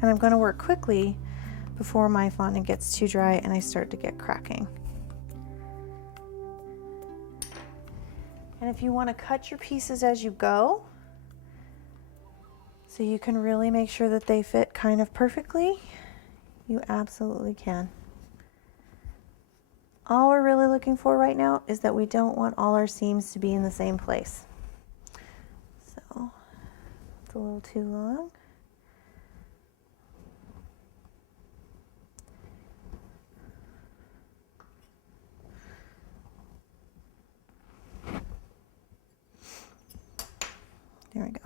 And I'm going to work quickly before my fondant gets too dry and I start to get cracking. And if you want to cut your pieces as you go, so you can really make sure that they fit kind of perfectly, you absolutely can. All we're really looking for right now is that we don't want all our seams to be in the same place. So it's a little too long. There we go.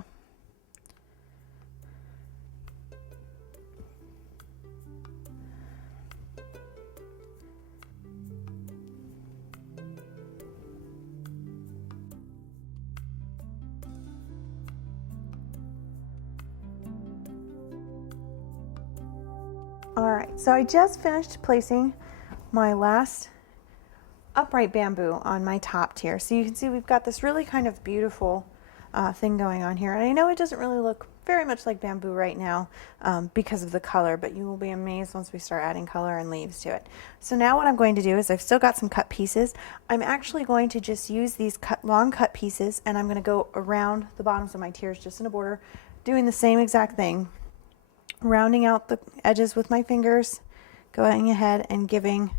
All right, so I just finished placing my last upright bamboo on my top tier. So you can see we've got this really kind of beautiful thing going on here. And I know it doesn't really look very much like bamboo right now because of the color, but you will be amazed once we start adding color and leaves to it. So now what I'm going to do is I've still got some cut pieces. I'm actually going to just use these long cut pieces and I'm going to go around the bottoms of my tiers just in a border, doing the same exact thing, rounding out the edges with my fingers, going ahead and giving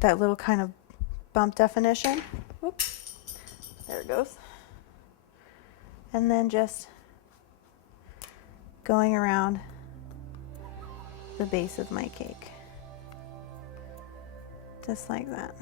that little kind of bump definition. Whoops, there it goes. And then just going around the base of my cake, just like that.